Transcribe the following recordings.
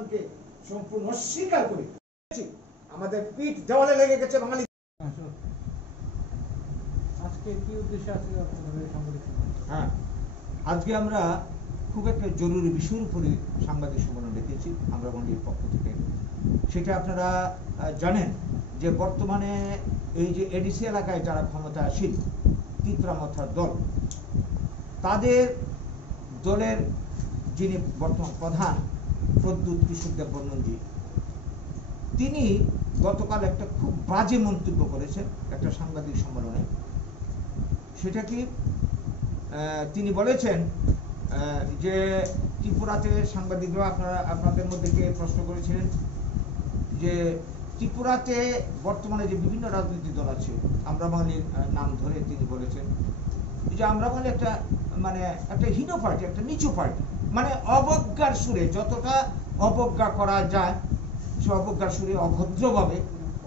অবস্থানকে সম্পূর্ণ অস্বীকার করি। আমাদের পিঠ দেওয়ালে লেগে গেছে বাঙালি। আজকে কি উদ্দেশ্য আছে আপনাদের সাংবাদিক? হ্যাঁ, আজকে আমরা খুব একটা জরুরি বিষয়ের উপরে সাংবাদিক সম্মেলন রেখেছি আমরা মন্ডির পক্ষ থেকে। সেটা আপনারা জানেন যে বর্তমানে এই যে এডিসি এলাকায় যারা ক্ষমতা আসীন তীব্রামথার দল, তাদের দলের যিনি বর্তমান প্রধান প্রদ্যুৎ কিশোর দেব বর্মনজি, তিনি গতকাল একটা খুব বাজে মন্তব্য করেছেন একটা সাংবাদিক সম্মেলনে। সেটা কি, তিনি বলেছেন যে ত্রিপুরাতে সাংবাদিকরা আপনাদের মধ্যে কে প্রশ্ন করেছিলেন যে ত্রিপুরাতে বর্তমানে যে বিভিন্ন রাজনৈতিক দল আছে, আমরা বাঙালির নাম ধরে তিনি বলেছেন যে আমরা বাঙালি একটা একটা হীন পার্টি, একটা নিচু পার্টি, অবজ্ঞার সুরে, যতটা অবজ্ঞা করা যায় সে অবজ্ঞার সুরে অভদ্রভাবে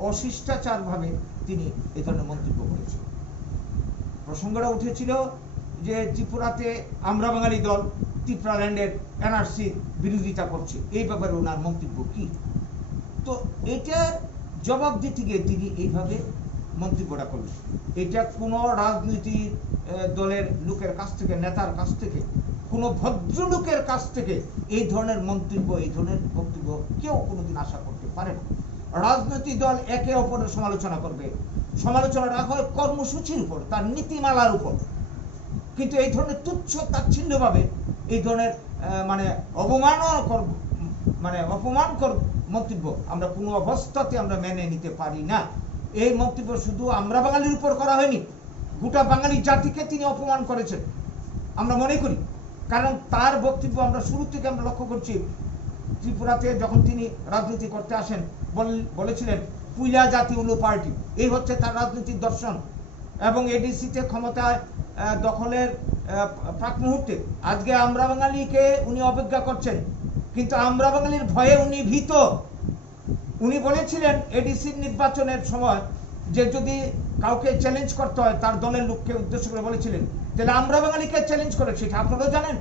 অশিষ্টাচারভাবে তিনি এ ধরনের মন্তব্য করেছেন। প্রসঙ্গটা উঠেছিল যে ত্রিপুরাতে আমরা বাঙালি দল ত্রিপুরাল্যান্ডের এনআরসি বিরোধিতা করছে, এই ব্যাপারে ওনার মন্তব্য কি। তো এটা জবাব দিতে গিয়ে তিনি এইভাবে মন্তব্যটা করলেন। এটা কোনো রাজনৈতিক দলের লোকের কাছ থেকে, নেতার কাছ থেকে, কোনো ভদ্রলোকের কাছ থেকে এই ধরনের মন্তব্য, এই ধরনের বক্তব্য কেউ কোনোদিন আশা করতে পারে না। রাজনৈতিক দল একে অপরের সমালোচনা করবে, সমালোচনা রাখা হয় কর্মসূচির উপর, তার নীতিমালার উপর, কিন্তু এই ধরনের তুচ্ছ তাচ্ছিল্যভাবে এই ধরনের অপমানকর মন্তব্য আমরা কোনো অবস্থাতে আমরা মেনে নিতে পারি না। এই মন্তব্য শুধু আমরা বাঙালির উপর করা হয়নি, গোটা বাঙালি জাতিকে তিনি অপমান করেছেন আমরা মনে করি। কারণ তার বক্তব্য আমরা শুরু থেকে আমরা লক্ষ্য করছি, ত্রিপুরাতে যখন তিনি রাজনীতি করতে আসেন বলেছিলেন পুইলা জাতি উলু পার্টি, এই হচ্ছে তার রাজনৈতিক দর্শন। এবং এডিসিতে ক্ষমতায় দখলের প্রাক মুহূর্তে আজকে আমরা বাঙালিকে উনি অবজ্ঞা করছেন, কিন্তু আমরা বাঙালির ভয়ে উনি ভীত। উনি বলেছিলেন এডিসির নির্বাচনের সময় যে যদি কাউকে চ্যালেঞ্জ করতে হয়, তার দলের লোককে উদ্দেশ্য করে বলেছিলেন তাহলে আমরা বাঙালিকে চ্যালেঞ্জ করে। সেটা আপনারাও জানেন,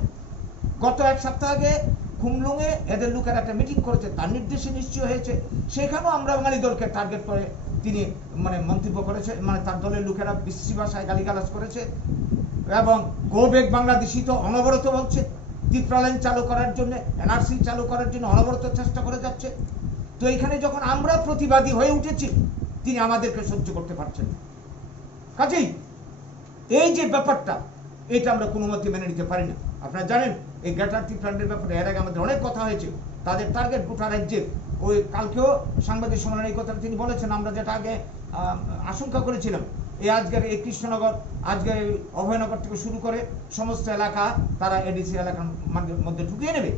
গত এক সপ্তাহ আগে খুমলুঙে এদের লোকের একটা মিটিং করেছে, তার নির্দেশে নিশ্চয় হয়েছে, সেখানেও আমরা বাঙালি দলকে টার্গেট করে তিনি মন্তব্য করেছে, তার দলের লোকেরা বিশ্রী ভাষায় গালিগালাজ করেছে। এবং গো ব্যাক বাংলাদেশি তো অনবরত বলছে, ত্রিপুরাল্যান্ড চালু করার জন্য, এনআরসি চালু করার জন্য অনবরত চেষ্টা করে যাচ্ছে। তো এখানে যখন আমরা প্রতিবাদী হয়ে উঠেছি, তিনি আমাদেরকে সহ্য করতে পারছেন না। কাজেই এই যে ব্যাপারটা, এটা আমরা কোনো মতে মেনে নিতে পারি না। আপনারা জানেন এই গ্রেটার ত্রিপুরাল্যান্ডের ব্যাপারে এর আগে আমাদের অনেক কথা হয়েছে, তাদের টার্গেট গোটা রাজ্যের। ওই কালকেও সাংবাদিক সম্মেলনে এই কথাটা তিনি বলেছেন, আমরা যেটা আগে আশঙ্কা করেছিলাম, আজকের এই কৃষ্ণনগর, আজকের এই অভয়নগর থেকে শুরু করে সমস্ত এলাকা তারা এডিসি এলাকার মধ্যে ঢুকিয়ে নেবে,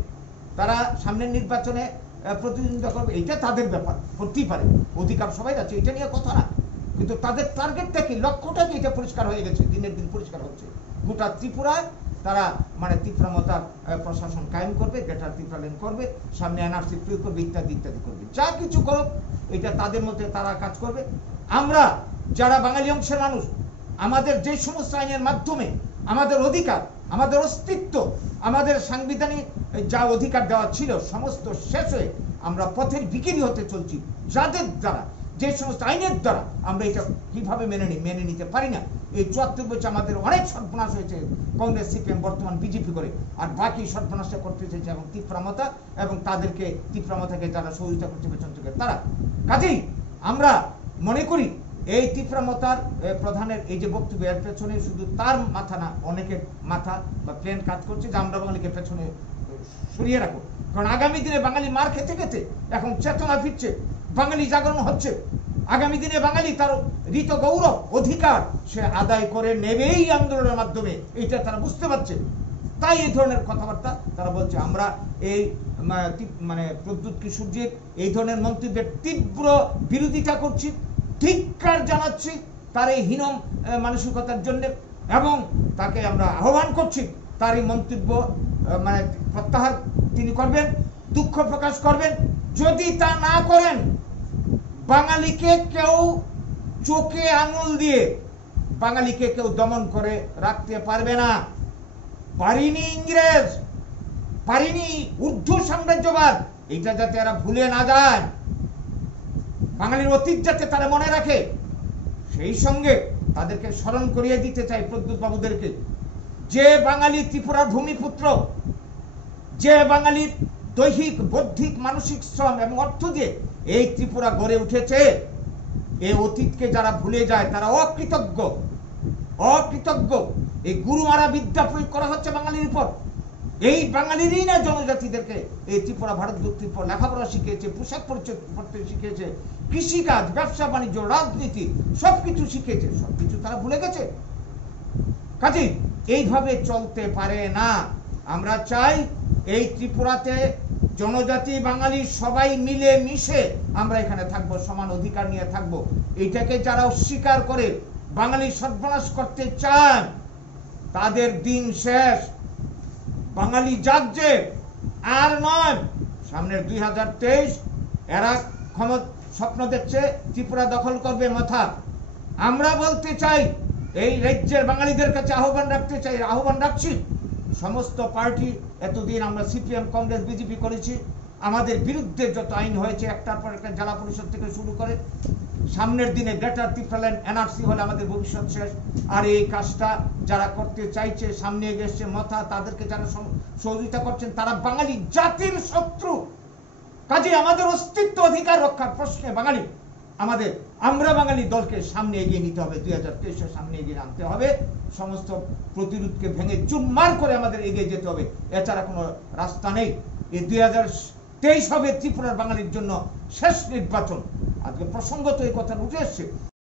তারা সামনের নির্বাচনে প্রতিদ্বন্দ্বিতা করবে। এটা তাদের ব্যাপার, করতেই পারে, অধিকার সবাই আছে, এটা নিয়ে কথা না। কিন্তু তাদের টার্গেটটা কি, লক্ষ্যটা কি, এটা পরিষ্কার হয়ে গেছে, দিনের দিন পরিষ্কার হচ্ছে। গোটা ত্রিপুরায় তারা ত্রিপুরামতার প্রশাসন কায়েম করবে, গ্রেটার ত্রিপুরাল্যান্ড করবে, সামনে এনআরসি প্রয়োগ করবে, ইত্যাদি ইত্যাদি করবে। যা কিছু করুক, এটা তাদের মধ্যে তারা কাজ করবে। আমরা যারা বাঙালি অংশের মানুষ, আমাদের যে সমস্ত আইনের মাধ্যমে আমাদের অধিকার, আমাদের অস্তিত্ব, আমাদের সাংবিধানিক যা অধিকার দেওয়া ছিল সমস্ত শেষ হয়ে আমরা পথের বিক্রি হতে চলছি, যাদের দ্বারা, যে সমস্ত আইনের দ্বারা আমরা এটা কিভাবে মেনে নিতে পারি না। এই ৭৪ বছর আমাদের অনেক সর্বনাশ হয়েছে, কংগ্রেস, সিপিএম, বর্তমান বিজেপি করে, আর বাকি সর্বনাশটা করতে চেয়েছে এবং ত্রিপুরামতা এবং তাদেরকে, ত্রিপুরামতাকে যারা সহযোগিতা করতে পেছন থেকে তারা। কাজেই আমরা মনে করি এই ত্রিপুরামতার প্রধানের এই যে বক্তব্য, এর পেছনে শুধু তার মাথা না, অনেকের মাথা বা প্ল্যান কাজ করছে যে আমরা বাঙালিকে পেছনে সরিয়ে রাখো। কারণ আগামী দিনে বাঙালি মার খেতে খেতে এখন চেতনা ফিরছে, বাঙালি জাগরণ হচ্ছে। আগামী দিনে বাঙালি তার ঋত গৌরব, অধিকার সে আদায় করে নেবেই আন্দোলনের মাধ্যমে, এইটা তারা বুঝতে পারছে। তাই এই ধরনের কথাবার্তা তারা বলছে। আমরা এই প্রদ্যুৎ কিশোরজির এই ধরনের মন্তব্যের তীব্র বিরোধিতা করছি, ধিক্কার জানাচ্ছি তার এই হীন মানসিকতার জন্য, এবং তাকে আমরা আহ্বান করছি তার এই মন্তব্য প্রত্যাহার তিনি করবেন, দুঃখ প্রকাশ করবেন। যদি তা না করেন, বাঙালিকে কেউ চোখে আঙুল দিয়ে বাঙালিকে কেউ দমন করে রাখতে পারবে না। পারিনি ইংরেজ, পারিনি উর্দু সাম্রাজ্যবাদ, এটা যাতে এরা ভুলে না যায়, বাঙালির অতীত যাতে তারা মনে রাখে, সেই সঙ্গে তাদেরকে স্মরণ করিয়ে দিতে চাই প্রদ্যুৎ বাবুদেরকে, যে বাঙালি ত্রিপুরার ভূমিপুত্র, যে বাঙালির দৈহিক বৌদ্ধিক মানসিক শ্রম এবং অর্থ দিয়ে এই ত্রিপুরা গড়ে উঠেছে, এই অতীতকে যারা ভুলে যায় তারা অকৃতজ্ঞ। এই গুরুমারা বিদ্যা প্রয়োগ করা হচ্ছে বাঙালির উপর। এই বাঙালিরই না জনজাতিদেরকে এই ত্রিপুরা ভারত ত্রিপুরা লেখাপড়া শিখিয়েছে, পোশাক পরিচ্ছদ পড়তে শিখিয়েছে, কৃষিকাজ, ব্যবসা বাণিজ্য, রাজনীতি সবকিছু শিখিয়েছে, সবকিছু তারা ভুলে গেছে। কাজে এইভাবে চলতে পারে না। আমরা চাই এই ত্রিপুরাতে জনজাতি বাঙালি সবাই মিলে মিশে আমরা এখানে থাকবো, সমান অধিকার নিয়ে থাকবো। এইটাকে যারা অস্বীকার করে বাঙালি সর্বনাশ করতে চান তাদের দিন শেষ। বাঙালি জাগছে, আর নয়। সামনের 2023 এরা স্বপ্ন দেখছে ত্রিপুরা দখল করবে মাথা। আমরা বলতে চাই, এই রাজ্যের বাঙালিদের কাছে আহ্বান রাখছি, সমস্ত পার্টি, এতদিন আমরা সিপিএম, কংগ্রেস, বিজেপি করেছি, আমাদের বিরুদ্ধে যত আইন হয়েছে একটার পর একটা, জেলা পরিষদ থেকে শুরু করে, সামনের দিনে গ্রেটার ত্রিপুরাল্যান্ড এনআরসি হলে আমাদের ভবিষ্যৎ শেষ। আর এই কাজটা যারা করতে চাইছে, সামনে এগিয়ে এসছে মাথা, তাদেরকে যারা সহযোগিতা করছেন তারা বাঙালি জাতির শত্রু। কাজে আমাদের অস্তিত্ব অধিকার রক্ষার প্রশ্নে আমরা বাঙালি দলকে সামনে এগিয়ে নিতে হবে, 2023 সামনে এগিয়ে আনতে হবে। সমস্ত প্রতিরোধকে ভেঙে চুরমার করে আমাদের এগিয়ে যেতে হবে, এছাড়া কোনো রাস্তা নেই। এই 2023 হবে ত্রিপুরার বাঙালির জন্য শেষ নির্বাচন। আজকে প্রসঙ্গত এই কথা উঠে এসছে,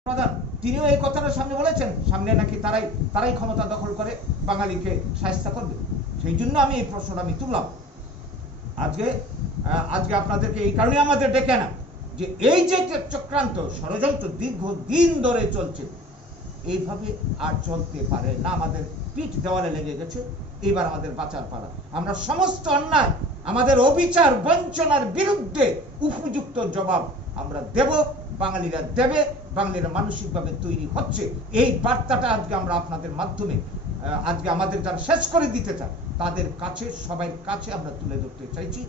প্রধান তিনিও এই কথাটা সামনে বলেছেন, সামনে নাকি তারাই ক্ষমতা দখল করে বাঙালিকে শায়েস্তা করবে। সেই জন্য আমি এই প্রশ্নটা তুললাম আজকে আপনাদেরকে। এই কারণে আমাদের ডেকে না যে এই যে চক্রান্ত ষড়যন্ত্র দীর্ঘদিন ধরে চলছে, এইভাবে আর চলতে পারে না। আমাদের পিঠ দেওয়ালে লেগে গেছে, এবার আমাদের বাঁচার পালা। আমরা সমস্ত অন্যায়, আমাদের অবিচার বঞ্চনার বিরুদ্ধে উপযুক্ত জবাব আমরা দেব, বাঙালিরা দেবে, বাঙালিরা মানসিকভাবে তৈরি হচ্ছে। এই বার্তাটা আজকে আমরা আপনাদের মাধ্যমে আজকে আমাদের যারা শেষ করে দিতে চায় তাদের কাছে, সবাই কাছে আমরা তুলে ধরতে চাইছি।